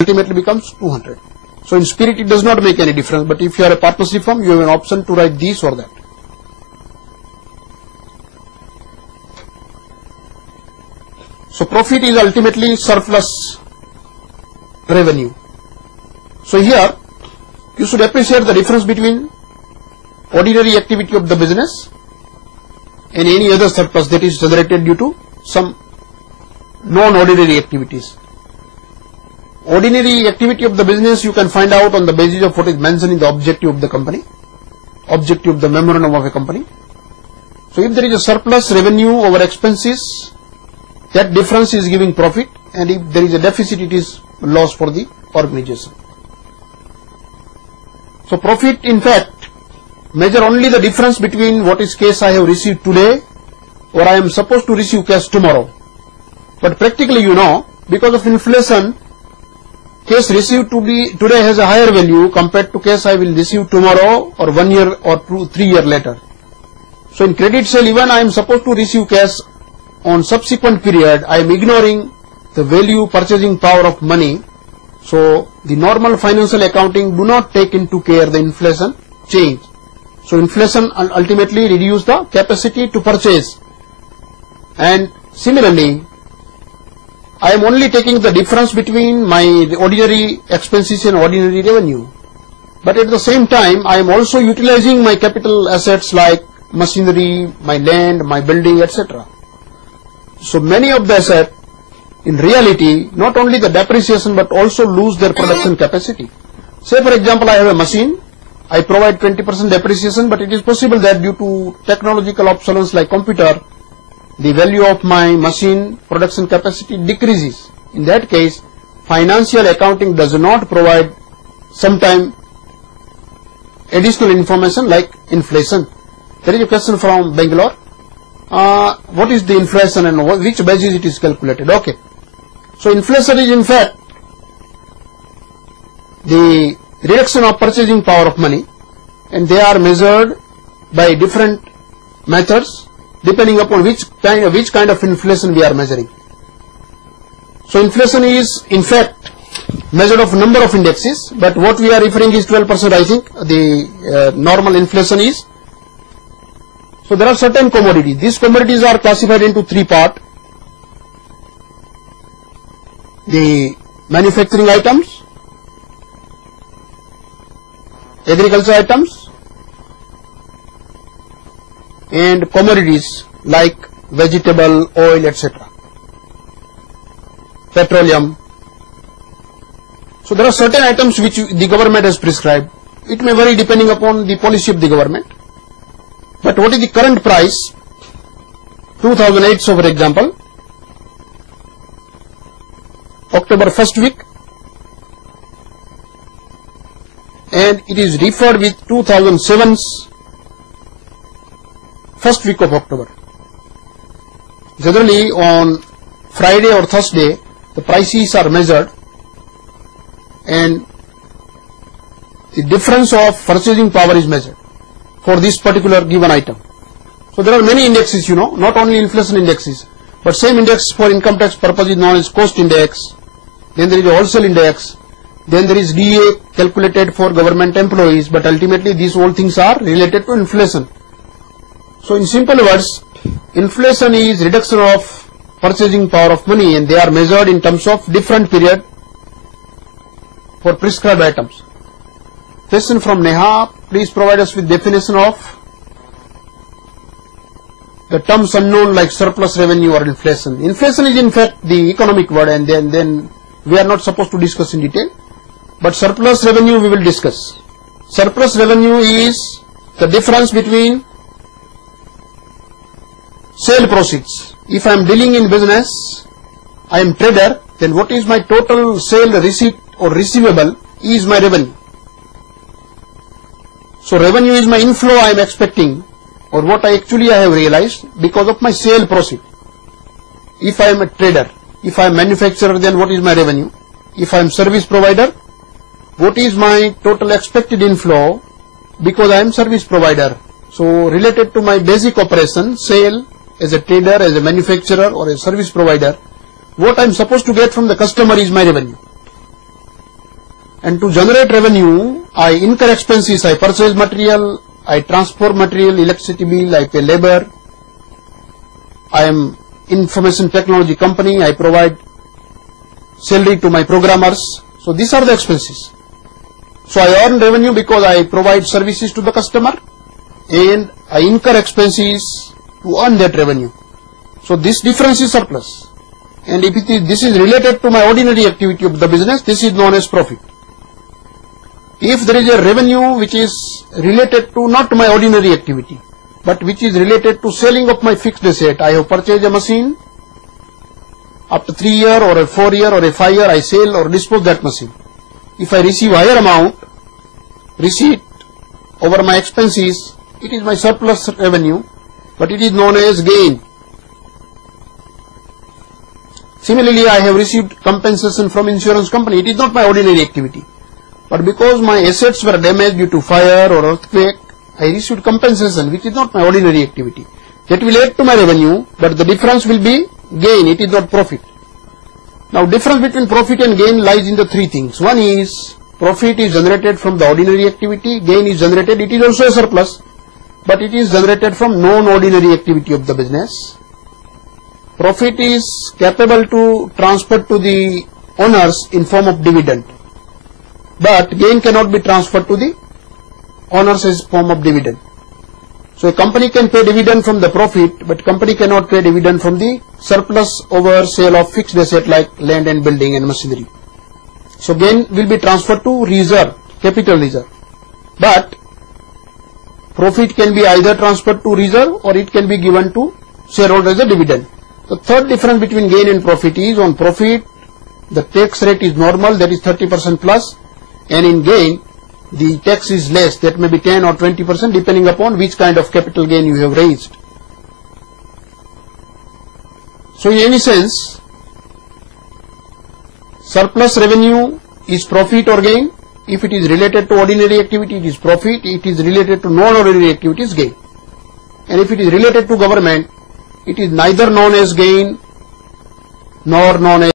ultimately becomes 200. So in spirit it does not make any difference, but if you are a partnership firm, you have an option to write this or that. So profit is ultimately surplus revenue. So here you should appreciate the difference between ordinary activity of the business and any other surplus that is generated due to some non-ordinary activities. Ordinary activity of the business you can find out on the basis of what is mentioned in the objective of the company, objective of the memorandum of a company. So if there is a surplus revenue over expenses, that difference is giving profit, and if there is a deficit, it is loss for the organization. So profit in fact measure only the difference between what is cash I have received today or I am supposed to receive cash tomorrow. But practically, you know, because of inflation, cash received today has a higher value compared to cash I will receive tomorrow or 1 year or 3 years later. So in credit sale, even I am supposed to receive cash on subsequent period, I am ignoring the value purchasing power of money. So the normal financial accounting do not take into care the inflation change. So inflation ultimately reduce the capacity to purchase, and similarly I am only taking the difference between my ordinary expenses and ordinary revenue, but at the same time I am also utilizing my capital assets like machinery, my land, my building, etc. So many of the assets in reality not only the depreciation but also lose their production capacity. Say for example, I have a machine, I provide 20% depreciation, but it is possible that due to technological obsolescence like computer, the value of my machine production capacity decreases. In that case, financial accounting does not provide sometime additional information like inflation. There is a question from Bangalore. What is the inflation and which basis it is calculated? Okay. So inflation is in fact the reduction of purchasing power of money, and they are measured by different methods depending upon which kind of inflation we are measuring. So inflation is in fact measured of number of indexes, but what we are referring is 12%. I think the normal inflation is. So there are certain commodities. These commodities are classified into 3 parts: the manufacturing items, agriculture items, and commodities like vegetable, oil, etc., petroleum. So there are certain items which the government has prescribed. It may vary depending upon the policy of the government. But what is the current price? 2008, so for example, October 1st week, and it is referred with 2007's first week of October. Generally on Friday or Thursday the prices are measured, and the difference of purchasing power is measured for this particular given item. So there are many indexes, you know, not only inflation indexes, but same index for income tax purpose is known as cost index. Then there is a wholesale index. Then there is DA calculated for government employees, but ultimately these all things are related to inflation. So in simple words, inflation is reduction of purchasing power of money, and they are measured in terms of different period for prescribed items. Question from Neha: please provide us with definition of the terms unknown like surplus revenue or inflation. Inflation is in fact the economic word, and then we are not supposed to discuss in detail. But surplus revenue we will discuss. Surplus revenue is the difference between sale proceeds. If I am dealing in business, I am trader, then what is my total sale receipt or receivable is my revenue. So revenue is my inflow I am expecting, or what I have realized because of my sale proceed. If I am a trader, if I am manufacturer, then what is my revenue? If I am service provider, what is my total expected inflow because I am service provider? So related to my basic operation, sale, as a trader, as a manufacturer or a service provider, what I am supposed to get from the customer is my revenue. And to generate revenue, I incur expenses, I purchase material, I transport material, electricity bill, I pay labor. I am information technology company, I provide salary to my programmers. So these are the expenses. So I earn revenue because I provide services to the customer and I incur expenses to earn that revenue. So this difference is surplus. And if this is related to my ordinary activity of the business, this is known as profit. If there is a revenue which is related to not my ordinary activity, but which is related to selling of my fixed asset, I have purchased a machine, after 3 year or a 4 year or a 5 year, I sell or dispose that machine. If I receive higher amount, receipt over my expenses, it is my surplus revenue, but it is known as gain. Similarly, I have received compensation from insurance company. It is not my ordinary activity. But because my assets were damaged due to fire or earthquake, I received compensation, which is not my ordinary activity. That will add to my revenue, but the difference will be gain. It is not profit. Now, difference between profit and gain lies in the three things. One is profit is generated from the ordinary activity. Gain is generated. It is also a surplus, but it is generated from non-ordinary activity of the business. Profit is capable to transfer to the owners in form of dividend, but gain cannot be transferred to the owners as form of dividend. So a company can pay dividend from the profit, but company cannot pay dividend from the surplus over sale of fixed asset like land and building and machinery. So gain will be transferred to reserve, capital reserve. But profit can be either transferred to reserve or it can be given to shareholder as a dividend. The third difference between gain and profit is on profit the tax rate is normal, that is 30% plus, and in gain the tax is less, that may be 10 or 20% depending upon which kind of capital gain you have raised. So in any sense, surplus revenue is profit or gain. If it is related to ordinary activity, it is profit. If it is related to non-ordinary activity, it is gain. And if it is related to government, it is neither known as gain nor known as